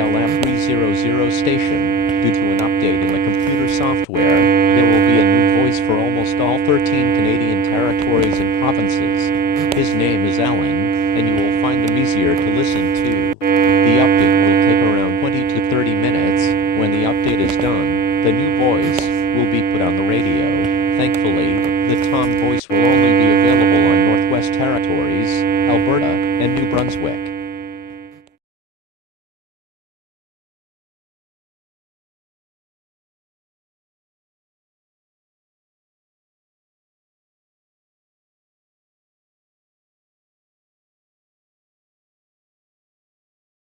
XLF300 station. Due to an update in the computer software, there will be a new voice for almost all 13 Canadian territories and provinces. His name is Ellen, and you will find him easier to listen to.